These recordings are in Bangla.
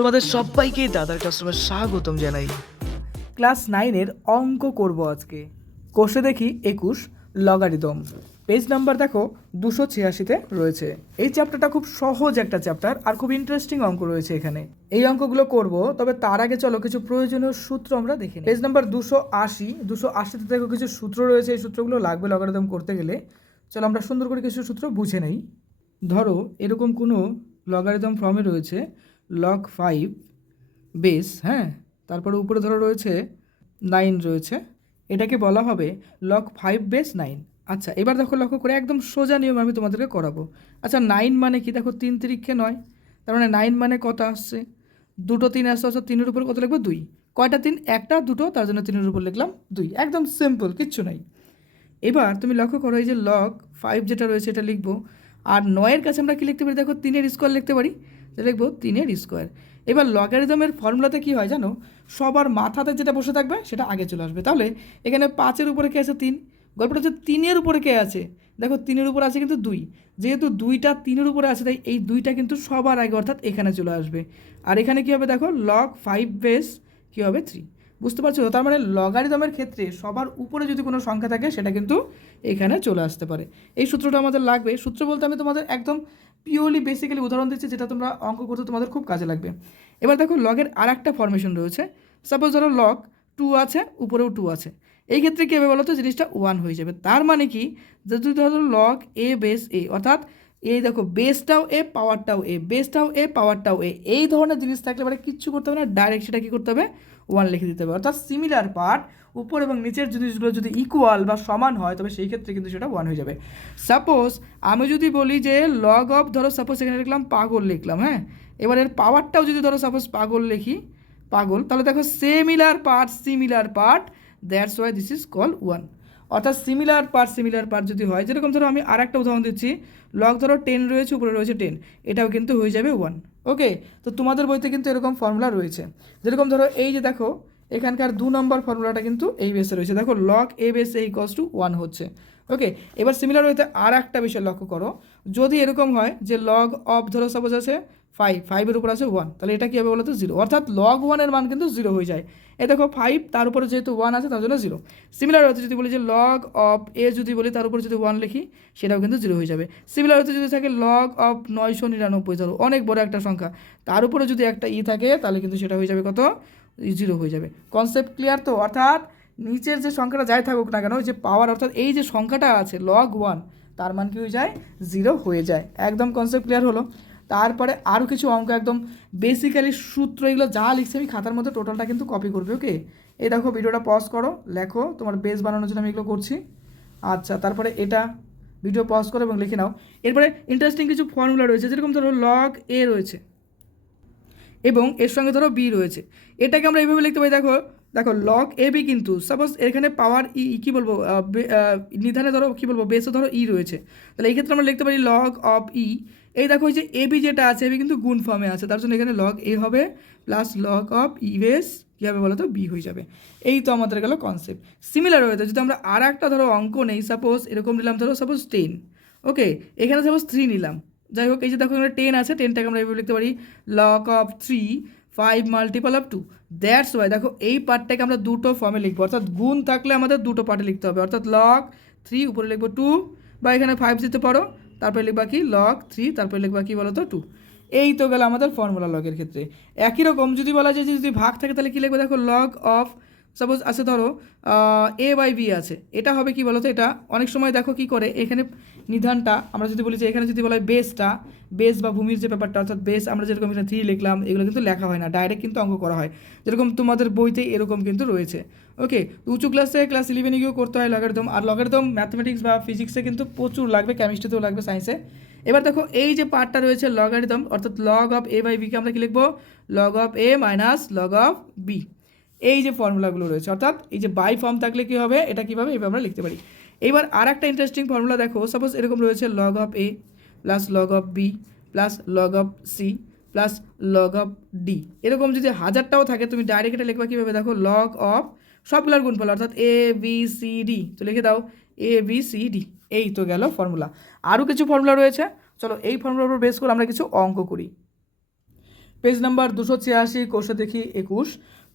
তোমাদের সবাইকে দাদার কাস্টমার স্বাগতম জানাই। ক্লাস নাইনের অঙ্ক করব আজকে। কোষে দেখি একুশ লগারিদম। পেজ নাম্বার দেখো দুশো ছিয়াশিতে রয়েছে। এই চ্যাপ্টারটা খুব সহজ একটা চ্যাপ্টার আর খুব ইন্টারেস্টিং অঙ্ক রয়েছে এখানে। এই অঙ্কগুলো করব, তবে তার আগে চলো কিছু প্রয়োজনীয় সূত্র আমরা দেখি পেজ নাম্বার দুশো আশি, দুশো আশিতে দেখো কিছু সূত্র রয়েছে। এই সূত্রগুলো লাগবে লগারিদম করতে গেলে। চলো আমরা সুন্দর করে কিছু সূত্র বুঝে নেই। ধরো এরকম কোনো লগারিদম ফর্মে রয়েছে। লগ ফাইভ বেস হ্যাঁ? তারপরে উপরে ধরো রয়েছে নাইন রয়েছে। এটাকে বলা হবে লক ফাইভ বেস নাইন আচ্ছা এবার দেখো লক্ষ্য করে একদম সোজা নিয়ম আমি তোমাদেরকে করাবো। আচ্ছা নাইন মানে কি? দেখো তিন তিরিক্ষে নয়। তার মানে নাইন মানে কত আসছে? দুটো তিন আসছে, অর্থাৎ তিনের উপর কত লিখব? দুই। কয়টা তিন? একটা, দুটো। তার জন্য তিনের উপর লিখলাম দুই। একদম সিম্পল কিচ্ছু নাই। এবার তুমি লক্ষ্য করো এই যে লগ ফাইভ যেটা রয়েছে, এটা লিখব। আর নয়ের কাছে আমরা কি লিখতে পারি? দেখো তিনের স্কোয়ার লিখতে পারি। লিখব তিনের স্কোয়ার এবার লগারিদমের ফর্মুলাতে কি হয় জানো? সবার মাথাতে যেটা বসে থাকবে, সেটা আগে চলে আসবে। তাহলে এখানে পাঁচের উপরে কে আছে? তিন। গল্পটা হচ্ছে তিনের উপরে কে আছে? দেখো তিনের উপরে আছে কিন্তু দুই। যেহেতু দুইটা তিনের উপরে আছে, তাই এই দুইটা কিন্তু সবার আগে অর্থাৎ এখানে চলে আসবে। আর এখানে কী হবে দেখো? লগ ফাইভ বেস কী হবে? থ্রি বুঝতে পারছ? তার মানে লগারিদমের ক্ষেত্রে সবার উপরে যদি কোনো সংখ্যা থাকে, সেটা কিন্তু এখানে চলে আসতে পারে। এই সূত্রটা আমাদের লাগবে। সূত্র বলতে আমি তোমাদের একদম পিওরলি বেসিক্যালি উদাহরণ দিচ্ছি যেটা তোমরা অঙ্ক করতে তোমাদের খুব কাজে লাগবে। এবার দেখো লগের আর একটা ফরমেশন রয়েছে। সাপোজ ধরো লগ টু আছে, উপরেও টু আছে। এই ক্ষেত্রে কী হবে বলো তো জিনিসটা ওয়ান হয়ে যাবে। তার মানে কি? যদি ধরো লগ এ বেস এ অর্থাৎ এই দেখো বেসটাও এ পাওয়ারটাও এ বেসটাও এ পাওয়ারটাও এ এই ধরনের জিনিস থাকলে মানে কিচ্ছু করতে হবে না। ডাইরেক্ট সেটা কী করতে হবে? ওয়ান লিখে দিতে হবে। অর্থাৎ সিমিলার পার্ট উপর এবং নিচের জিনিসগুলো যদি ইকুয়াল বা সমান হয়, তবে সেই ক্ষেত্রে কিন্তু সেটা ওয়ান হয়ে যাবে। সাপোজ আমি যদি বলি যে লগ অফ ধরো সাপোজ এখানে লিখলাম পাগল লিখলাম হ্যাঁ? এবার এর পাওয়ারটাও যদি ধরো সাপোজ পাগল লিখি, পাগল, তাহলে দেখো similar part similar part that's why this is call one অর্থাৎ সিমিলার পার্ট সিমিলার পার্ট যদি হয়, যেরকম ধরো আমি আর একটা উদাহরণ দিচ্ছি লগ ধরো টেন রয়েছে, উপরে রয়েছে টেন এটাও কিন্তু হয়ে যাবে ওয়ান ওকে তো তোমাদের বইতে কিন্তু এরকম ফর্মুলা রয়েছে। যেরকম ধরো এই যে দেখো এখানকার দু নম্বর ফর্মুলাটা কিন্তু এই বেসে রয়েছে। দেখো log a base a equals to one হচ্ছে। ওকে এবার সিমিলার হইতে আর একটা বিষয় লক্ষ্য করো। যদি এরকম হয় যে লগ অফ ধরো সাপোজ আছে ফাইভ ফাইভের উপর আছে ওয়ান তাহলে এটা কী হবে বলো তো জিরো অর্থাৎ লগ ওয়ানের মান কিন্তু জিরো হয়ে যায়। এ দেখো ফাইভ তার উপরে যেহেতু ওয়ান আছে, তার জন্য জিরো সিমিলার হতে যদি বলি যে লগ অফ এ যদি বলি, তার উপরে যদি ওয়ান লিখি, সেটাও কিন্তু জিরো হয়ে যাবে। সিমিলার হতে যদি থাকে লগ অফ নয়শো নিরানব্বই, ধরো অনেক বড় একটা সংখ্যা। তার উপরে যদি একটা ই থাকে, তাহলে কিন্তু সেটা হয়ে যাবে কত? জিরো হয়ে যাবে। কনসেপ্ট ক্লিয়ার তো? অর্থাৎ নিচের যে সংখ্যাটা যাই থাকুক না কেন, ওই যে পাওয়ার অর্থাৎ এই যে সংখ্যাটা আছে লগ ওয়ান তার মান কি হয়ে যায়? জিরো হয়ে যায়। একদম কনসেপ্ট ক্লিয়ার হলো। তারপরে আরও কিছু অঙ্ক একদম বেসিক্যালি সূত্র, এগুলো যা লিখছি আমি খাতার মধ্যে টোটালটা কিন্তু কপি করবে ওকে এই দেখো ভিডিওটা পজ করো, লেখো, তোমার বেস বানানোর জন্য আমি এগুলো করছি। আচ্ছা তারপরে এটা ভিডিও পজ করো এবং লিখে নাও। এরপরে ইন্টারেস্টিং কিছু ফর্মুলা রয়েছে, যেরকম ধরো লগ এ রয়েছে। এবং এর সঙ্গে ধরো বি রয়েছে। এটাকে আমরা এইভাবে লিখতে পারি, দেখো দেখো লক এ বি কিন্তু সাপোজ এখানে পাওয়ার ই কী বলব? নিধানে ধরো, কী বলব? বেসে ধরো ই রয়েছে। তাহলে এই ক্ষেত্রে আমরা লিখতে পারি লগ অফ ই এই দেখো যে এ বি যেটা আছে এবি কিন্তু গুণ ফর্মে আছে। তার জন্য এখানে লগ এ হবে plus log of e base কী হবে বলো তো বি হয়ে যাবে। এই তো আমাদের গেল কনসেপ্ট সিমিলার হয়েছে যদি আমরা আর একটা ধরো অঙ্ক নেই সাপোজ এরকম নিলাম, ধরো সাপোজ টেন ওকে এখানে সাপোজ থ্রি নিলাম। যাই হোক, এই যে দেখো এখানে টেন আছে টেনটাকে আমরা এভাবে লিখতে পারি log of three five multiple of two that's why দেখো, এই পার্টটাকে আমরা দুটো ফর্মে লিখব। অর্থাৎ গুণ থাকলে আমাদের দুটো পার্টে লিখতে হবে। অর্থাৎ লক থ্রি উপরে লিখব টু বা এখানে ফাইভ দিতে পারো, তারপরে লিখবা কি? লক থ্রি তারপরে লিখবা কি বলো তো টু এই তো গেল আমাদের ফর্মুলা লগের ক্ষেত্রে। একই রকম যদি বলা যায় যে যদি ভাগ থাকে তাহলে কী লিখবে? দেখো লগ অফ সাপোজ আছে ধরো এ বাই বি আছে। এটা হবে কি বলতো? এটা অনেক সময় দেখো কি করে? এখানে নিধানটা, আমরা যদি বলি যে এখানে যদি বলা হয় বেসটা বেস বা ভূমির যে ব্যাপারটা, অর্থাৎ বেস আমরা যেরকম এখানে থ্রি লিখলাম, এগুলো কিন্তু লেখা হয় না। ডাইরেক্ট কিন্তু অঙ্ক করা হয়। যেরকম তোমাদের বইতে এরকম কিন্তু রয়েছে। ওকে উঁচু ক্লাসে ক্লাস ইলেভেনে গিয়েও করতে হয় লগারিদম আর লগারিদম ম্যাথমেটিক্স বা ফিজিক্সে কিন্তু প্রচুর লাগবে কেমিস্ট্রিতেও লাগবে সায়েন্সে এবার দেখো, এই যে পার্টটা রয়েছে লগারিদম অর্থাৎ লগ অফ এ বাই বিকে আমরা কি লিখব? Log of a minus log of b এই যে ফর্মুলাগুলো রয়েছে, অর্থাৎ এই যে বাই ফর্ম থাকলে কি হবে? এটা কীভাবে? এইভাবে আমরা লিখতে পারি। এইবার আর একটা ইন্টারেস্টিং ফর্মুলা দেখো সাপোজ এরকম রয়েছে log of a plus log of b plus log of c plus log of d এরকম যদি হাজারটাও থাকে, তুমি ডাইরেক্ট এটা লিখবা কীভাবে? দেখো লগ অফ সবগুলোর গুণফল, অর্থাৎ এ বি সি ডি তো লিখে দাও এ বি সি ডি এই তো গেল ফর্মুলা আরও কিছু ফর্মুলা রয়েছে? চলো এই ফর্মুলার উপর বেস করে আমরা কিছু অঙ্ক করি। পেজ নাম্বার দুশো ছিয়াশি, কোষে দেখি একুশ।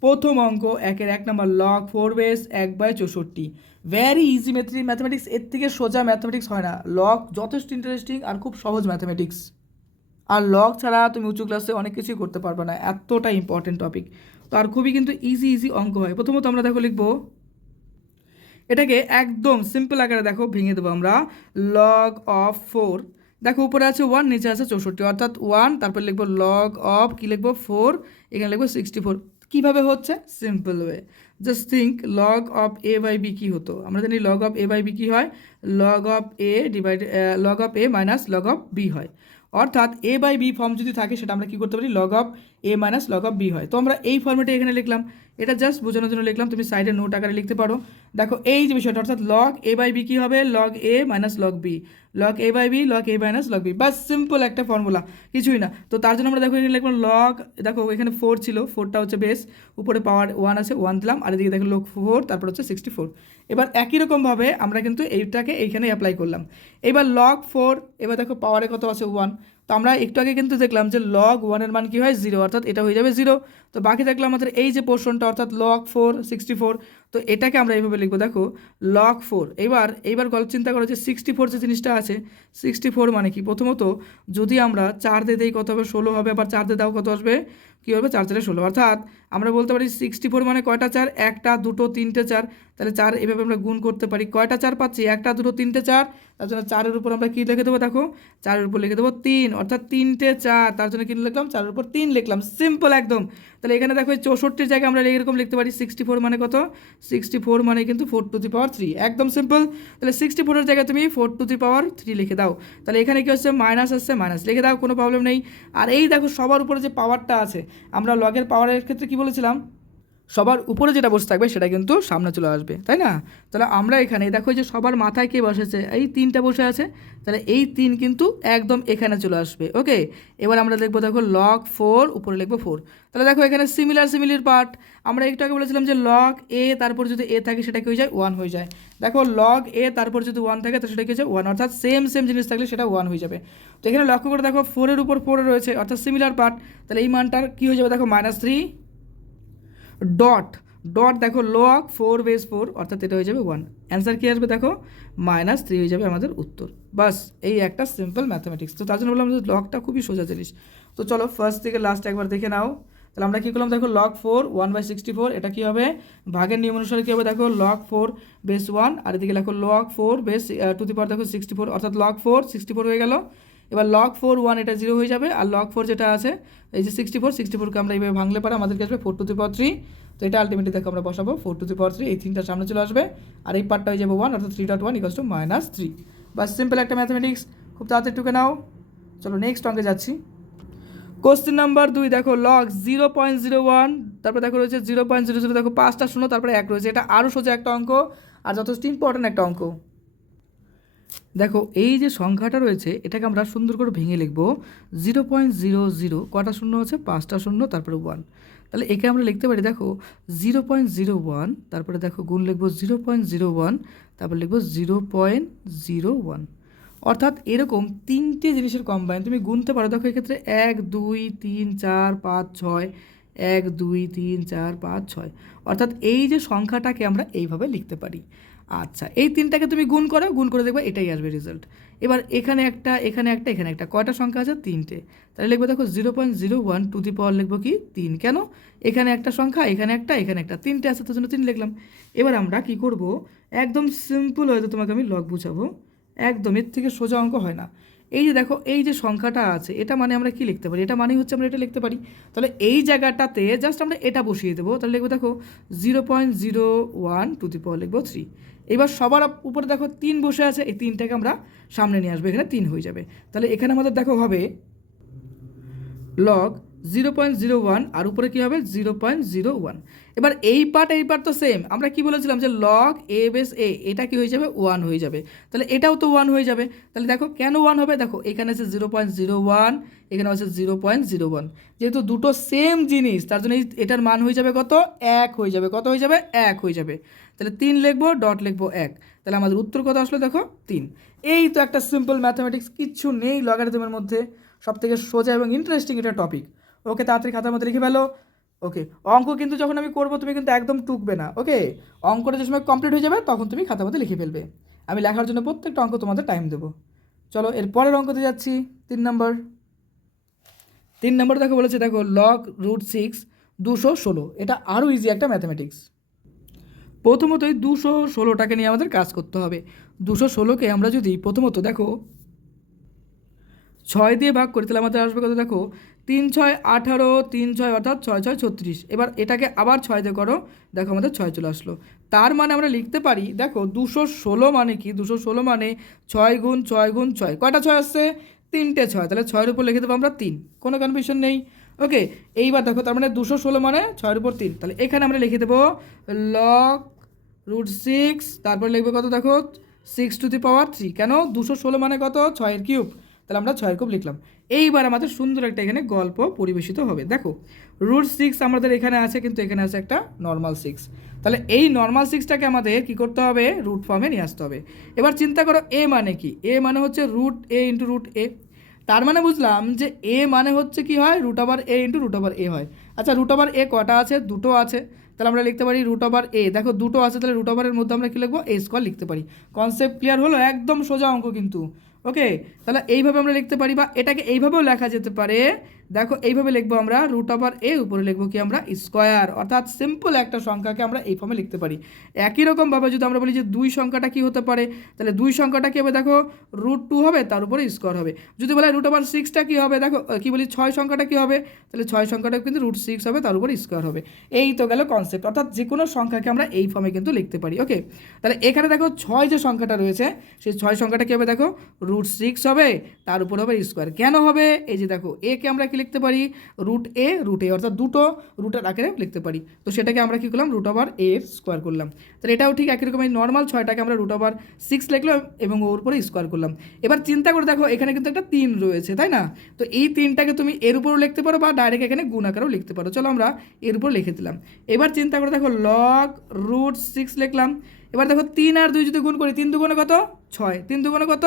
প্রথম অঙ্ক একের এক নাম্বার লগ ফোর বেস এক বাই চৌষট্টি। ভ্যারি ইজি ম্যাথি ম্যাথমেটিক্স এর থেকে সোজা ম্যাথমেটিক্স হয় না। লগ যথেষ্ট ইন্টারেস্টিং আর খুব সহজ ম্যাথমেটিক্স আর লগ ছাড়া তুমি উঁচু ক্লাসে অনেক কিছুই করতে পারবে না। এতটা ইম্পর্টেন্ট টপিক তো আর খুবই কিন্তু ইজি ইজি অঙ্ক হয়। প্রথমত আমরা দেখো লিখব, এটাকে একদম সিম্পল আকারে দেখো, ভেঙে দেবো আমরা। লগ অফ ফোর দেখো উপরে আছে ওয়ান নিচে আছে চৌষট্টি। অর্থাৎ ওয়ান তারপর লিখব লগ অফ কী লিখব? ফোর এখানে লিখব সিক্সটি ফোর কীভাবে হচ্ছে? Simple way just think log of a by b কী হতো? আমরা জানি log of a by b কী হয়? Log of a divide log of a minus log of b হয়। অর্থাৎ এ বাই বি ফর্ম যদি থাকে, সেটা আমরা কী করতে পারি? Log of a minus log of b হয়। তো আমরা এই ফর্মেটে এখানে লিখলাম। এটা জাস্ট বোঝানোর জন্য লিখলাম, তুমি সাইডে নোট আকারে লিখতে পারো। দেখো, এই যে বিষয়টা, অর্থাৎ লগ এ বাই বি কী হবে? Log a minus log b log a by b log a minus log b bus simple একটা ফর্মুলা কিছুই না। তো তার জন্য আমরা দেখো, এখানে লিখলাম লগ দেখো, এখানে ফোর ছিল ফোরটা হচ্ছে বেস উপরে পাওয়ার ওয়ান আছে ওয়ান দিলাম, আর এদিকে দেখো লগ ফোর তারপর হচ্ছে সিক্সটি ফোর এবার একই রকমভাবে আমরা কিন্তু এইটাকে এইখানে অ্যাপ্লাই করলাম। এবার লগ ফোর এবার দেখো পাওয়ারে কত আছে ওয়ান তো আমরা একটু আগে কিন্তু দেখলাম যে লগ ওয়ানের মান কী হয় জিরো অর্থাৎ এটা হয়ে যাবে জিরো তো বাকি দেখলাম আমাদের এই যে পোর্শনটা অর্থাৎ লগ ফোর সিক্সটি ফোর তো এটাকে আমরা এইভাবে লিখব, দেখো লগ ফোর এবার, এইবার গল্প চিন্তা করো যে সিক্সটি ফোর যে জিনিসটা আছে সিক্সটি ফোর মানে কি? প্রথমত যদি আমরা চার দিয়ে দিই কত হবে? ষোলো হবে, আবার চার দিয়ে দাও কত আসবে? কী হবে চার চারে ষোলো অর্থাৎ আমরা বলতে পারি সিক্সটি ফোর মানে কয়টা চার? একটা, দুটো, তিনটে, চার। তাহলে চার এভাবে আমরা গুণ করতে পারি। কয়টা চার পাচ্ছি? একটা, দুটো, তিনটে, চার। তার জন্য চারের উপর আমরা কী লিখে দেবো দেখো? চারের উপর লিখে দেবো তিন, অর্থাৎ তিনটে চার। তার জন্য কী লিখলাম? চারের উপর তিন লিখলাম। সিম্পল একদম। তাহলে এখানে দেখো এই চৌষট্টির জায়গায় আমরা এরকম লিখতে পারি। সিক্সটি ফোর মানে কত? সিক্সটি ফোর মানে কিন্তু four to the power three একদম সিম্পল তাহলে সিক্সটি ফোরের জায়গায় তুমি four to the power three লিখে দাও। তাহলে এখানে কি হচ্ছে? মাইনাস আসছে মাইনাস লিখে দাও, কোনো প্রবলেম নেই। আর এই দেখো সবার উপরে যে পাওয়ারটা আছে, আমরা লগের পাওয়ারের ক্ষেত্রে কি বলেছিলাম? সবার উপরে যেটা বসে থাকবে সেটা কিন্তু সামনে চলে আসবে, তাই না? তাহলে আমরা এখানে, দেখো যে সবার মাথায় কে বসেছে? এই তিনটা বসে আছে, তাহলে এই তিন কিন্তু একদম এখানে চলে আসবে ওকে এবার আমরা দেখব, দেখো লক ফোর উপরে লিখব ফোর তাহলে দেখো এখানে সিমিলার সিমিলার পার্ট আমরা একটু আগে বলেছিলাম যে লক এ তারপর যদি এ থাকে সেটা কি হয়ে যায়? ওয়ান হয়ে যায়। দেখো লগ এ তারপর যদি ওয়ান থাকে তো সেটা কি যায়? ওয়ান অর্থাৎ সেম সেম জিনিস থাকলে সেটা ওয়ান হয়ে যাবে। তো এখানে লক্ষ্য করে দেখো ফোরের উপর ফোরে রয়েছে, অর্থাৎ সিমিলার পার্ট তাহলে এই মানটার কী হয়ে যাবে? দেখো মাইনাস থ্রি ডট ডট দেখো লক ফোর বেস ফোর অর্থাৎ এটা হয়ে যাবে ওয়ান অ্যান্সার কী আসবে দেখো? মাইনাস থ্রি হয়ে যাবে আমাদের উত্তর। বাস, এই একটা সিম্পল ম্যাথামেটিক্স তো তার জন্য বললাম যে লকটা খুবই সোজা জিনিস। তো চলো ফার্স্ট থেকে লাস্ট একবার দেখে নাও। তাহলে আমরা কী করলাম দেখো? Log four one by sixty four এটা কী হবে? ভাগের নিয়ম অনুসারে কী হবে দেখো? লক ফোর বেস ওয়ান আর এদিকে দেখো log four base to the power দেখো সিক্সটি ফোর অর্থাৎ লক ফোর সিক্সটি ফোর হয়ে গেল। এবার লক ফোর ওয়ান এটা জিরো হয়ে যাবে, আর লক ফোর যেটা আছে, এই যে সিক্সটি ফোর সিক্সটি ফোরকে আমরা এইভাবে ভাঙলে পারে আমাদেরকে আসবে four to the power three তো এটা আলটিমেটলি দেখো আমরা বসাবো four to the power three এই তিনটার সামনে চলে আসবে, আর এই পার্টটা হয়ে যাবে ওয়ান অর্থাৎ three dot one equals to minus three বা সিম্পল একটা ম্যাথমেটিক্স খুব তাড়াতাড়ি টুকে নাও চলো নেক্সট অঙ্কে যাচ্ছি। কোশ্চেন নাম্বার দুই, দেখো log zero point zero one তারপরে দেখো রয়েছে জিরো পয়েন্ট জিরো জিরো দেখো পাঁচটা শূন্য, তারপরে এক রয়েছে। এটা আরও সোজা একটা অঙ্ক, আর যথেষ্ট ইম্পর্ট্যান্ট একটা অঙ্ক। দেখো, এই যে সংখ্যাটা রয়েছে, এটাকে আমরা সুন্দর করে ভেঙে লিখব। জিরো পয়েন্ট জিরো জিরো, কটা শূন্য আছে? পাঁচটা শূন্য, তারপরে ওয়ান তাহলে একে আমরা লিখতে পারি, দেখো, জিরো পয়েন্ট জিরো ওয়ান, তারপরে দেখো, গুণ লিখব জিরো পয়েন্ট জিরো ওয়ান, তারপর লিখব জিরো পয়েন্ট জিরো ওয়ান। অর্থাৎ এরকম তিনটে জিনিসের কম্বাইন তুমি গুনতে পারো, দেখো, এক্ষেত্রে এক, দুই, তিন, চার, পাঁচ, ছয়, এক, দুই, তিন, চার, পাঁচ, ছয়। অর্থাৎ এই যে সংখ্যাটাকে আমরা এইভাবে লিখতে পারি। আচ্ছা এই তিনটাকে তুমি গুণ করো, গুণ করে দেখবে এটাই আসবে রেজাল্ট এবার এখানে একটা এখানে একটা এখানে একটা, কয়টা সংখ্যা আছে? তিনটে। তাহলে লিখব দেখো zero point zero one to the power লিখব কি? তিন। কেন? এখানে একটা সংখ্যা, এখানে একটা এখানে একটা। তিনটে আছে তার জন্য তিন লিখলাম। এবার আমরা কি করব? একদম সিম্পল হয়তো তোমাকে আমি লগ বুঝাবো। একদম, এর থেকে সোজা অঙ্ক হয় না। এই যে দেখো, এই যে সংখ্যাটা আছে, এটা মানে আমরা কি লিখতে পারি? এটা মানে হচ্ছে আমরা এটা লিখতে পারি। তাহলে এই জায়গাটাতে জাস্ট আমরা এটা বসিয়ে দেবো। তাহলে লিখব দেখো zero point zero one to the power লিখব থ্রি এবার সবার উপরে দেখো তিন বসে আছে, এই তিনটাকে আমরা সামনে নিয়ে আসব, এখানে তিন হয়ে যাবে। তাহলে এখানে আমাদের দেখো হবে log zero point zero one আর উপরে কী হবে? জিরো পয়েন্ট জিরো ওয়ান এবার এই পার্ট এই পার্ট তো সেম আমরা কি বলেছিলাম যে লগ এ বেস এ এটা কি হয়ে যাবে? ওয়ান হয়ে যাবে। তাহলে এটাও তো ওয়ান হয়ে যাবে। তাহলে দেখো কেন ওয়ান হবে? দেখো, এখানে আছে জিরো পয়েন্ট জিরো ওয়ান এখানে আছে জিরো পয়েন্ট জিরো ওয়ান যেহেতু দুটো সেম জিনিস, তার জন্য এটার মান হয়ে যাবে কত? এক হয়ে যাবে। কত হয়ে যাবে? এক হয়ে যাবে। তাহলে তিন লিখব ডট লিখব এক। তাহলে আমাদের উত্তর কত আসলো দেখো? তিন। এই তো একটা সিম্পল ম্যাথামেটিক্স কিচ্ছু নেই লগারিদমের মধ্যে। সব থেকে সোজা এবং ইন্টারেস্টিং এটা টপিক ওকে, তাড়াতাড়ি খাতার মধ্যে লিখে ফেলো। ওকে, অঙ্ক কিন্তু যখন আমি করব, তুমি কিন্তু একদম টুকবে না, ওকে? অঙ্কটা যে সময় কমপ্লিট হয়ে যাবে, তখন তুমি খাতার মধ্যে লিখে ফেলবে। আমি লেখার জন্য প্রত্যেকটা অঙ্ক তোমাদের টাইম দেবো। চলো, এর পরের অঙ্কতে যাচ্ছি। তিন নম্বর তিন নম্বর দেখো বলেছে, দেখো লগ রুট সিক্স দুশো ষোলো। এটা আরও ইজি একটা ম্যাথামেটিক্স প্রথমতই দুশো ষোলোটাকে নিয়ে আমাদের কাজ করতে হবে। দুশো ষোলোকে আমরা যদি প্রথমত দেখো, ছয় দিয়ে ভাগ করি, তাহলে আমাদের আসবে কত দেখো? তিন ছয় আঠারো, তিন ছয় অর্থাৎ ছয় ছয় ছত্রিশ। এবার এটাকে আবার ছয় দিয়ে করো, দেখো আমাদের ছয় চলে আসলো। তার মানে আমরা লিখতে পারি, দেখো দুশো ষোলো মানে কি? দুশো ষোলো মানে ছয় গুণ ছয় গুণ ছয়। কয়টা ছয় আসছে? তিনটে ছয়। তাহলে ছয়ের উপর লিখে দেবো আমরা তিন। কোনো কনফিউশন নেই। ওকে এইবার দেখো তার মানে দুশো ষোলো মানে ছয়ের উপর তিন। তাহলে এখানে আমরা লিখে দেবো লক রুট সিক্স তারপর লিখবে কত দেখো? Six to the power three কেন? দুশো ষোলো মানে কত? ছয়ের কিউব তাহলে আমরা ছয়ের কিউব লিখলাম। এইবার আমাদের সুন্দর একটা এখানে গল্প পরিবেশিত হবে। দেখো রুট সিক্স আমাদের এখানে আছে, কিন্তু এখানে আছে একটা নর্মাল সিক্স তাহলে এই নর্মাল সিক্সটাকে আমাদের কি করতে হবে? রুট ফর্মে নিয়ে আসতে হবে। এবার চিন্তা করো এ মানে কি? এ মানে হচ্ছে root a into root a তার মানে বুঝলাম যে এ মানে হচ্ছে কি হয়? Root over a into root over a হয়। আচ্ছা রুট ওভার এ কটা আছে? দুটো আছে। তাহলে আমরা লিখতে পারি রুট ওভার এ দেখো দুটো আছে, তাহলে রুট ওভারের মধ্যে আমরা কী লিখব? এ স্কোয়ার লিখতে পারি। কনসেপ্ট ক্লিয়ার হলো? একদম সোজা অঙ্ক কিন্তু। ওকে তাহলে এইভাবে আমরা লিখতে পারি বা এটাকে এইভাবেও লেখা যেতে পারে দেখো, এইভাবে লিখব আমরা রুট ওভার এ উপরে লিখব কি আমরা? স্কোয়ার অর্থাৎ সিম্পল একটা সংখ্যাকে আমরা এই ফর্মে লিখতে পারি। একই রকমভাবে যদি আমরা বলি যে দুই সংখ্যাটা কি হতে পারে, তাহলে দুই সংখ্যাটা কী হবে? দেখো রুট টু হবে, তার উপরে স্কোয়ার হবে। যদি বলে রুট ওভার সিক্সটা কী হবে? দেখো কি বলি? ছয় সংখ্যাটা কী হবে? তাহলে ছয় সংখ্যাটা কিন্তু রুট সিক্স হবে, তার উপর স্কোয়ার হবে। এই তো গেল কনসেপ্ট অর্থাৎ যে কোনো সংখ্যাকে আমরা এই ফর্মে কিন্তু লিখতে পারি ওকে তাহলে এখানে দেখো ছয় যে সংখ্যাটা রয়েছে, সেই ছয় সংখ্যাটা কী হবে? দেখো রুট সিক্স হবে, তার উপর হবে স্কোয়ার কেন হবে? এই যে দেখো এ কে আমরা কি লিখতে পারি? রুট এ রুট এ অর্থাৎ দুটো রুটের আকারে লিখতে পারি। তো সেটাকে আমরা কি করলাম? রুট ওভার এর স্কোয়ার করলাম। তাহলে এটাও ঠিক একই রকম, এই নর্মাল ছয়টাকে আমরা রুট ওভার সিক্স লিখলাম এবং ওর উপরে স্কোয়ার করলাম। এবার চিন্তা করে দেখো, এখানে কিন্তু একটা তিন রয়েছে, তাই না? তো এই তিনটাকে তুমি এর উপরও লিখতে পারো বা ডাইরেক্ট এখানে গুণ আকারেও লিখতে পারো। চলো আমরা এর উপর লিখে দিলাম। এবার চিন্তা করে দেখো লগ রুট সিক্স লিখলাম। এবার দেখো, তিন আর দুই যদি গুণ করি, তিন দুগুণে কত? ছয়। তিন দুগুণে কত?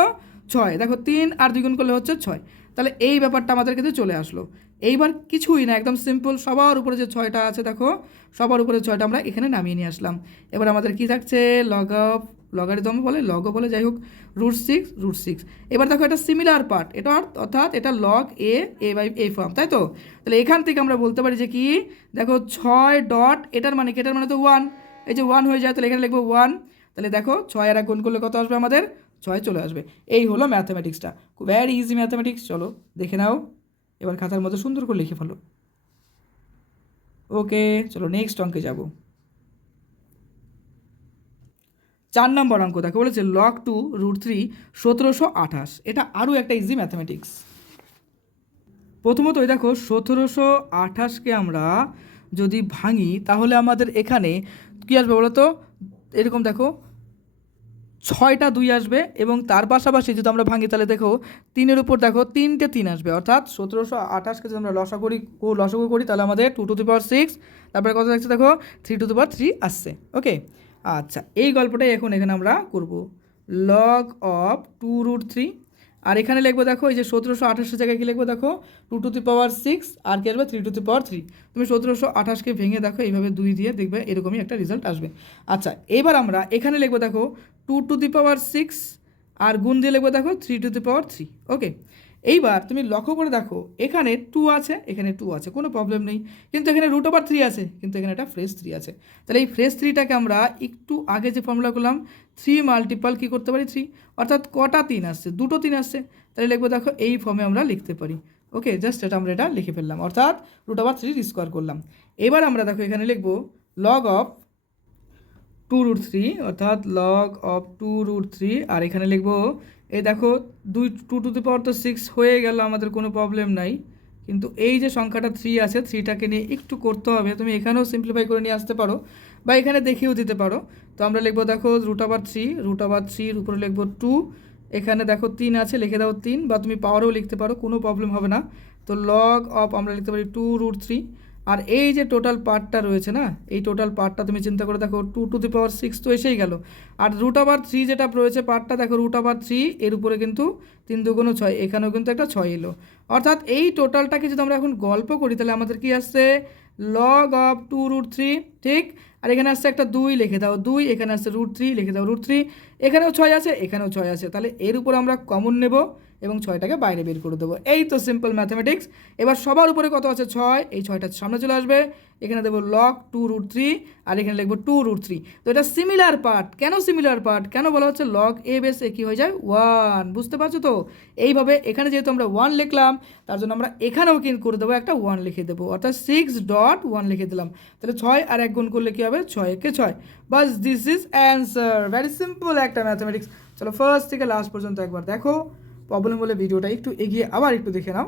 ছয়। দেখো, তিন আর দুই গুণ করলে হচ্ছে ছয়। তাহলে এই ব্যাপারটা আমাদের কিন্তু চলে আসলো। এইবার কিছুই না, একদম সিম্পল সবার উপরে যে ছয়টা আছে, দেখো, সবার উপরে ছয়টা আমরা এখানে নামিয়ে নিয়ে আসলাম। এবার আমাদের কি থাকছে? লগ অফ লগারিদম বলে লগ বলে, যাই হোক রুট সিক্স রুট সিক্স এবার দেখো এটা সিমিলার পার্ট এটা অর্থ- অর্থাৎ এটা log a a by a form তাই তো? তাহলে এখান থেকে আমরা বলতে পারি যে কি? দেখো ছয় ডট এটার মানে কি? এটার মানে তো ওয়ান এই যে ওয়ান হয়ে যায়, তাহলে এখানে লিখব ওয়ান তাহলে দেখো, ছয় আর এক গুণ করলে কত আসবে আমাদের? ছয় চলে আসবে। এই হলো ম্যাথামেটিক্সটা ভ্যারি ইজি ম্যাথামেটিক্স চলো, দেখে নাও। এবার খাতার মধ্যে সুন্দর করে লিখে ফেলো। ওকে চলো নেক্সট অঙ্কে যাব। চার নম্বর অঙ্ক, দেখো, বলেছে লক টু রুট থ্রি সতেরোশো আঠাশ। এটা আরও একটা ইজি ম্যাথামেটিক্স প্রথমত দেখো, সতেরোশো আঠাশকে আমরা যদি ভাঙি, তাহলে আমাদের এখানে কী আসবে বলো তো এরকম দেখো ছয়টা দুই আসবে এবং তার পাশাপাশি যদি আমরা ভাঙি, তাহলে দেখো তিনের উপর দেখো তিনটে তিন আসবে। অর্থাৎ সতেরোশো আঠাশকে যদি আমরা লসা করি লসাগু করি, তাহলে আমাদের two to the power six তারপরে কত দেখছে দেখো? Three to the power three আসছে। ওকে আচ্ছা এই গল্পটাই এখন এখানে আমরা করব। Log of two root three আর এখানে লিখব দেখো, এই যে সতেরোশো আঠাশের জায়গায় কী লিখব দেখো? Two to the power six আর কি আসবে? Three to the power three তুমি সতেরোশো আঠাশকে ভেঙে দেখো, এইভাবে দুই দিয়ে দেখবে, এরকমই একটা রেজাল্ট আসবে। আচ্ছা এবার আমরা এখানে লিখব দেখো two to the power six আর গুণ দিয়ে লিখব দেখো three to the power three okay এইবার তুমি লক্ষ্য করে দেখো, এখানে টু আছে, এখানে টু আছে, কোনো প্রবলেম নেই। কিন্তু এখানে রুট ওভার থ্রি আছে, কিন্তু এখানে একটা ফ্রেশ থ্রি আছে। তাহলে এই ফ্রেশ থ্রিটাকে আমরা একটু আগে যে ফর্মুলা করলাম থ্রি মাল্টিপাল কী করতে পারি থ্রি অর্থাৎ কটা তিন আসছে? দুটো তিন আসছে। তাহলে লিখব দেখো, এই ফর্মে আমরা লিখতে পারি। ওকে জাস্ট এটা আমরা এটা লিখে ফেললাম। অর্থাৎ রুট ওভার থ্রি স্কোয়ার করলাম। এবার আমরা দেখো, এখানে লিখব log of two root three অর্থাৎ log of two root three আর এখানে লিখব এই দেখো, দুই টু টু দি পাওয়ার তো সিক্স হয়ে গেল, আমাদের কোনো প্রবলেম নাই। কিন্তু এই যে সংখ্যাটা থ্রি আছে থ্রিটাকে নিয়ে একটু করতে হবে। তুমি এখানেও সিম্পলিফাই করে নিয়ে আসতে পারো, বা এখানে দেখিয়েও দিতে পারো। তো আমরা লিখব, দেখো রুট আবার থ্রি রুট আবার থ্রির উপরে লিখব টু এখানে দেখো তিন আছে, লিখে দাও তিন, বা তুমি পাওয়ারও লিখতে পারো, কোনো প্রবলেম হবে না। তো লগ অফ আমরা লিখতে পারি টু রুট থ্রি আর এই যে টোটাল পার্টটা রয়েছে না, এই টোটাল পার্টটা তুমি চিন্তা করে দেখো two to the power six তো এসেই গেল। আর রুট আবার থ্রি যেটা রয়েছে পার্টটা, দেখো রুট আবার থ্রি এর উপরে কিন্তু তিন দুগুণ ছয়, এখানেও কিন্তু একটা ছয় এলো। অর্থাৎ এই টোটালটাকে যদি আমরা এখন গল্প করি, তাহলে আমাদের কি আসছে? Log of two root three ঠিক? আর এখানে আসছে একটা দুই লিখে দাও, দুই, এখানে আসছে রুট থ্রি লিখে দাও রুট থ্রি এখানেও ছয় আছে, এখানেও ছয় আছে। তাহলে এর উপর আমরা কমন নেব এবং ছয়টাকে বাইরে বের করে দেবো। এই তো সিম্পল ম্যাথামেটিক্স এবার সবার উপরে কত আছে? ছয়। এই ছয়টা সামনে চলে আসবে। এখানে দেবো লক টু রুট থ্রি আর এখানে লিখব টু রুট থ্রি তো এটা সিমিলার পার্ট কেন সিমিলার পার্ট কেন বলা হচ্ছে লগ এ বেস এ কী হয়ে যায়? ওয়ান বুঝতে পারছ তো? এইভাবে এখানে যেহেতু আমরা ওয়ান লিখলাম, তার জন্য আমরা এখানেও কিন্তু করে দেবো একটা ওয়ান লিখে দেবো। অর্থাৎ সিক্স ডট ওয়ান লিখে দিলাম। তাহলে ছয় আর এক গুণ করলে কী হবে? ছয় একে ছয়। বাস this is answer very simple একটা ম্যাথামেটিক্স চলো ফার্স্ট থেকে লাস্ট পর্যন্ত একবার দেখো। প্রবলেম বলে ভিডিওটা একটু এগিয়ে আবার একটু দেখে নাও।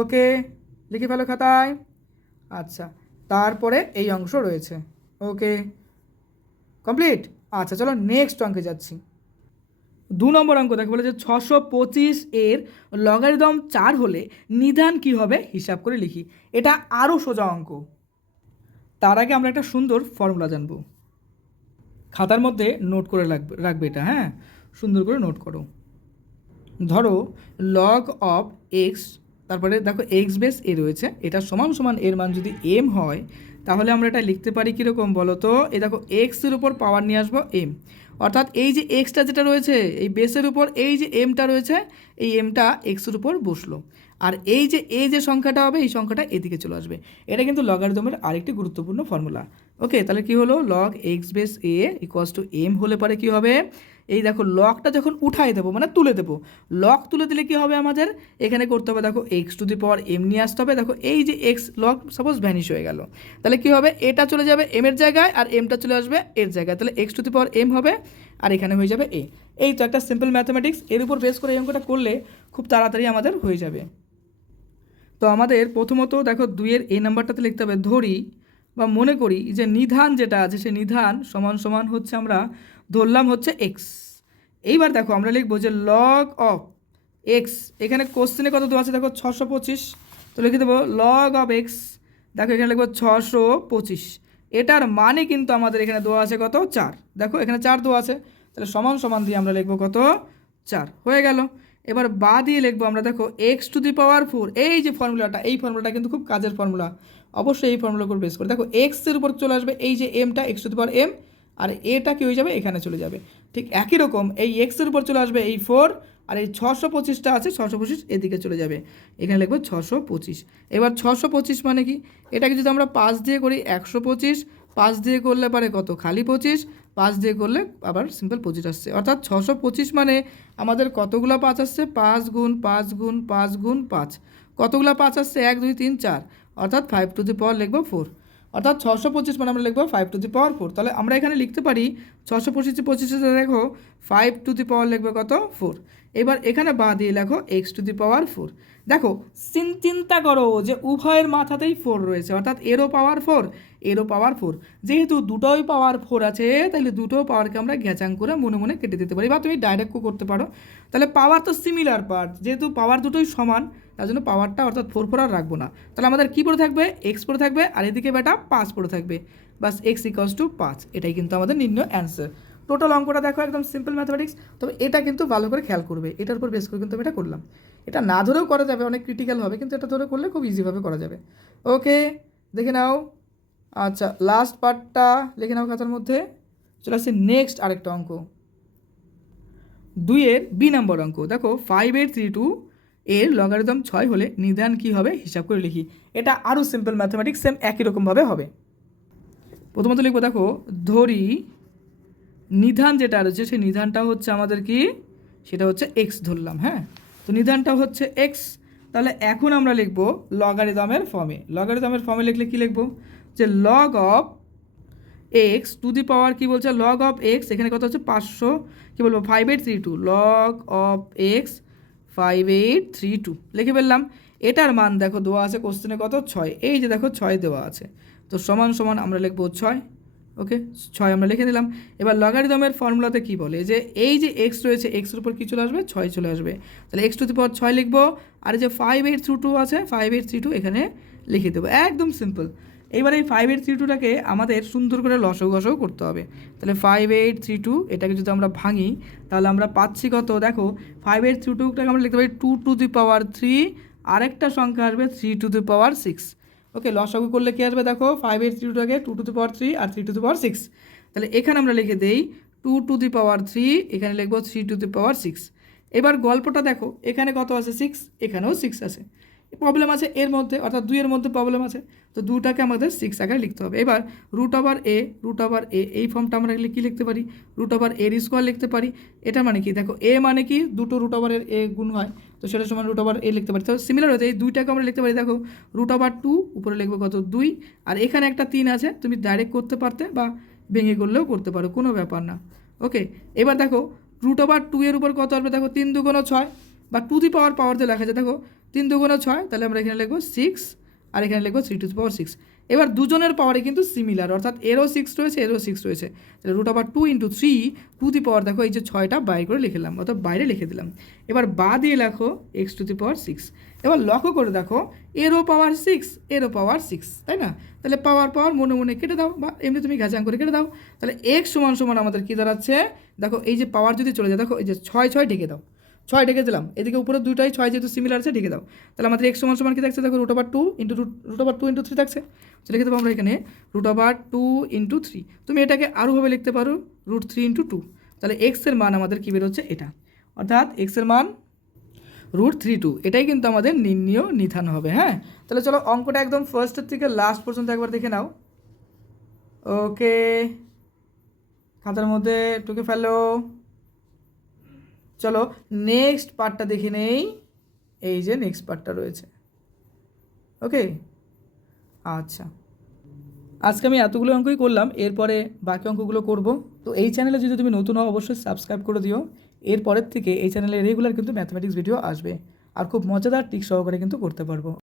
ওকে লিখে ফেলো খাতায়। আচ্ছা। তারপরে এই অংশ রয়েছে। ওকে কমপ্লিট আচ্ছা চলো নেক্সট অঙ্কে যাচ্ছি। দু নম্বর অঙ্ক দেখো বলে যে ছশো পঁচিশ এর লগারিদম চার হলে নিধান কি হবে? হিসাব করে লিখি। এটা আরও সোজা অঙ্ক। তার আগে আমরা একটা সুন্দর ফর্মুলা জানব। খাতার মধ্যে নোট করে রাখবে রাখবে এটা হ্যাঁ? সুন্দর করে নোট করো। ধরো লগ অফ এক্স তারপরে দেখো এক্স বেস এ রয়েছে, এটা সমান সমান এর মান যদি এম হয়, তাহলে আমরা এটা লিখতে পারি কীরকম বলো তো এ দেখো এক্সের উপর পাওয়ার নিয়ে আসব এম অর্থাৎ এই যে এক্সটা যেটা রয়েছে, এই বেসের উপর, এই যে এমটা রয়েছে, এই এমটা এক্সের উপর বসল। আর এই যে এই যে সংখ্যাটা হবে, এই সংখ্যাটা এদিকে চলে আসবে। এটা কিন্তু লগারিদমের আরেকটি গুরুত্বপূর্ণ ফর্মুলা ওকে তাহলে কি হলো? Log x base a equals to m হলে পরে কি হবে? এই দেখো লকটা যখন উঠাই দেবো মানে তুলে দেবো লক তুলে দিলে কি হবে আমাদের? এখানে করতে হবে দেখো x to the power m নিয়ে আসতে হবে। দেখো এই যে এক্স লক সাপোজ ভ্যানিশ হয়ে গেল, তাহলে কি হবে? এটা চলে যাবে এম এর জায়গায় আর এমটা চলে আসবে এর জায়গায়। তাহলে x to the power m হবে আর এখানে হয়ে যাবে এ এই তো একটা সিম্পল ম্যাথামেটিক্স এর উপর বেস করে এই অঙ্কটা করলে খুব তাড়াতাড়ি আমাদের হয়ে যাবে। তো আমাদের প্রথমত দেখো দুইয়ের এই নাম্বারটাতে লিখতে হবে, ধরি বা মনে করি যে নিধান যেটা আছে সেই নিধান সমান সমান হচ্ছে আমরা ধরলাম হচ্ছে এক্স এইবার দেখো আমরা লিখব যে লগ অফ এক্স এখানে কোশ্চেনে কত দেওয়া আছে? দেখো ছশো পঁচিশ। তো লিখে দেবো লগ অফ এক্স দেখো এখানে লিখব ছশো পঁচিশ। এটার মানে কিন্তু আমাদের এখানে দেওয়া আছে কত? চার। দেখো এখানে চার দেওয়া আছে। তাহলে সমান সমান দিয়ে আমরা লিখব কত? চার। হয়ে গেল। এবার বা দিয়ে লিখব আমরা, দেখো x to the power four এই যে ফর্মুলাটা, এই ফর্মুলাটা কিন্তু খুব কাজের ফর্মুলা। অবশ্যই এই ফর্মুলার উপর বেস করে। দেখো এক্সের উপর চলে আসবে এই যে এমটা x to the power m আর এটা কি হয়ে যাবে? এখানে চলে যাবে। ঠিক একই রকম, এই এক্সের উপর চলে আসবে এই ফোর আর এই ছশো পঁচিশটা আছে, ছশো পঁচিশ এদিকে চলে যাবে। এখানে লিখব ছশো পঁচিশ। এবার ছশো পঁচিশ মানে কি? এটাকে যদি আমরা পাঁচ দিয়ে করি একশো পঁচিশ, পাঁচ দিয়ে করলে পারে কত? খালি পঁচিশ, পাঁচ দিয়ে করলে আবার সিম্পল পঁচিশ আসছে। অর্থাৎ ছশো পঁচিশ মানে আমাদের কতগুলো পাঁচ আসছে? পাঁচ গুণ পাঁচ গুণ পাঁচ গুণ, পাঁচ। কতগুলো পাঁচ আসছে? এক, দুই, তিন, চার। অর্থাৎ ফাইভ টু দি পাওয়ার লিখব ফোর অর্থাৎ ছশো পঁচিশ মানে আমরা লিখব five to the power four তাহলে আমরা এখানে লিখতে পারি ছশো পঁচিশ পঁচিশে দেখো ফাইভ টু দি পাওয়ার লিখবে কত? ফোর এবার এখানে বা দিয়ে লেখো x to the power four দেখো চিন- চিন্তা করো যে উভয়ের মাথাতেই ফোর রয়েছে, অর্থাৎ এরও পাওয়ার ফোর এরও পাওয়ার ফোর যেহেতু দুটোই পাওয়ার ফোর আছে, তাহলে দুটো পাওয়ারকে আমরা গ্যাচাং করে মনে মনে কেটে দিতে পারি। বা তুমি ডাইরেক্টও করতে পারো। তাহলে পাওয়ার তো সিমিলার পার্ট যেহেতু পাওয়ার দুটোই সমান, তার জন্য পাওয়ারটা অর্থাৎ ফোর ফোর আর রাখব না। তাহলে আমাদের কী পড়ে থাকবে? এক্স পড়ে থাকবে, আর এদিকে বেটা পাঁচ পড়ে থাকবে। বাস এক্স ইকলস টু পাঁচ। এটাই কিন্তু আমাদের নির্ণয় অ্যান্সার টোটাল অঙ্কটা দেখো, একদম সিম্পল ম্যাথামেটিক্স তবে এটা কিন্তু ভালো করে খেয়াল করবে। এটার উপর বেস করে কিন্তু আমি এটা করলাম। এটা না ধরেও করা যাবে, অনেক ক্রিটিক্যাল হবে, কিন্তু এটা ধরে করলে খুব ইজিভাবে করা যাবে। ওকে দেখে নাও। আচ্ছা লাস্ট পার্টটা লিখে নাও খাতার মধ্যে। চলে আসছে নেক্সট আরেকটা অঙ্ক। দুইয়ের বি নম্বর অঙ্ক। দেখো ফাইভ এইট থ্রি টু এর লগারিদম ছয় হলে নিদান কী হবে? হিসাব করে লিখি। এটা আরও সিম্পল ম্যাথামেটিক্স সেম একই রকমভাবে হবে। প্রথমত লিখব, দেখো, ধরি, নিধান যেটা রয়েছে, সেই নিধানটা হচ্ছে আমাদের কি? সেটা হচ্ছে এক্স ধরলাম হ্যাঁ? তো নিধানটা হচ্ছে এক্স তাহলে এখন আমরা লিখব লগারিদমের ফর্মে লগারিদমের ফর্মে লিখলে কি লিখব? যে log of x to the power কী বলছে? লগ অফ এক্স এখানে কত হচ্ছে পাঁচশো, কী বলব? Five eight three two log of x five eight three two লিখে ফেললাম। এটার মান দেখো, দেওয়া আছে কোশ্চেনে কত? ছয়। এই যে দেখো, ছয় দেওয়া আছে। তো সমান সমান আমরা লিখব ছয়। ওকে? ছয় আমরা লিখে দিলাম। এবার লগারিদমের ফর্মুলাতে কি বলে? যে এই যে এক্স রয়েছে এক্সের উপর কী চলে আসবে? ছয় চলে আসবে। তাহলে এক্স টু দি পাওয়ার ছয় লিখব। আর যে ফাইভ এইট থ্রু টু আছে ফাইভ এইট থ্রি টু এখানে লিখে দেবো। একদম সিম্পল এইবার এই ফাইভ এইট থ্রি টুটাকে আমাদের সুন্দর করে লসও গসও করতে হবে। তাহলে ফাইভ এইট থ্রি টু এটাকে যদি আমরা ভাঙি, তাহলে আমরা পাচ্ছি কত? দেখো ফাইভ এইট থ্রি টুটাকে আমরা লিখতে পারি two to the power three আরেকটা সংখ্যা আসবে three to the power six okay লসাগু করলে কী আসবে দেখো? Five eight three টুটাকে two to the power three R three to the power six তাহলে এখানে আমরা লিখে দেই two to the power three এখানে লিখব three to the power six এবার গল্পটা দেখো, এখানে কত আছে? সিক্স এখানেও সিক্স আছে। প্রবলেম আছে এর মধ্যে, অর্থাৎ দুইয়ের মধ্যে প্রবলেম আছে, তো দুটাকে আমাদের সিক্স আকারে লিখতে হবে। এবার root over a root over a এই ফর্মটা আমরা কী লিখতে পারি? রুট ওভার এর স্কোয়ার লিখতে পারি। এটা মানে কি? দেখো এ মানে কি? দুটো রুট ওভারের এ গুণ হয়, তো সেটা সমান রুট ওভার এ লিখতে পারি। তো সিমিলার হতে এই দুইটাকে আমরা লিখতে পারি। দেখো রুট ওভার টু উপরে লিখব কত? দুই। আর এখানে একটা তিন আছে, তুমি ডাইরেক্ট করতে পারতে বা ভেঙে করলেও করতে পারো, কোনো ব্যাপার না। ওকে এবার দেখো রুট ওভার টু এর উপর কত আসবে? দেখো, তিন দুগুণ ছয়, বা টু দি পাওয়ার পাওয়ার দিয়ে লেখা যায় দেখো তিন দুগুণ ছয়, তাহলে আমরা এখানে লিখব সিক্স আর এখানে লিখব থ্রি টু পাওয়ার সিক্স এবার দুজনের পাওয়ারে কিন্তু সিমিলার অর্থাৎ এরও সিক্স রয়েছে এরও সিক্স রয়েছে। তাহলে root over two into three to the power দেখো এই যে ছয়টা বাইরে করে লিখে দিলাম অর্থাৎ বাইরে লিখে দিলাম। এবার বা দিয়ে লেখো x to the power six এবার লক্ষ্য করে দেখো এরও পাওয়ার সিক্স এরও পাওয়ার সিক্স তাই না? তাহলে পাওয়ার পাওয়ার মনে মনে কেটে দাও, বা এমনি তুমি ঘাঁচাং করে কেটে দাও। তাহলে এক্স সমান সমান আমাদের কী দাঁড়াচ্ছে? দেখো এই যে পাওয়ার যদি চলে যায়, দেখো এই যে ছয় ছয় ঢেকে দাও। ছয় ঢেকে দিলাম। এদিকে উপরে দুটাই ছয় যেহেতু সিমিলার আছে ঢেকে দাও। তাহলে আমাদের এক্স সমান সমান কি থাকছে? দেখো root over two into root over two into three থাকছে। তো লিখে দেবো আমরা এখানে root over two into three তুমি এটাকে আরোভাবে লিখতে পারো রুট থ্রি ইন্টু টু তাহলে এক্সের মান আমাদের কী বেরোচ্ছে? এটা। অর্থাৎ এক্সের মান রুট থ্রি টু এটাই কিন্তু আমাদের নির্ণীয় নিধান হবে হ্যাঁ? তাহলে চলো অঙ্কটা একদম ফার্স্টের থেকে লাস্ট পর্যন্ত একবার দেখে নাও। ওকে খাতার মধ্যে টুকে ফেলো। চলো নেক্সট পার্টটা দেখে নেই। এই যে নেক্সট পার্টটা রয়েছে। ওকে আচ্ছা। আজকে আমি এতগুলো অঙ্কই করলাম, এরপরে বাকি অঙ্কগুলো করব। তো এই চ্যানেলে যদি তুমি নতুন হও, অবশ্যই সাবস্ক্রাইব করে দিও। এরপরের থেকে এই চ্যানেলে রেগুলার কিন্তু ম্যাথমেটিক্স ভিডিও আসবে। আর খুব মজাদার টিক সহকারে কিন্তু করতে পারব।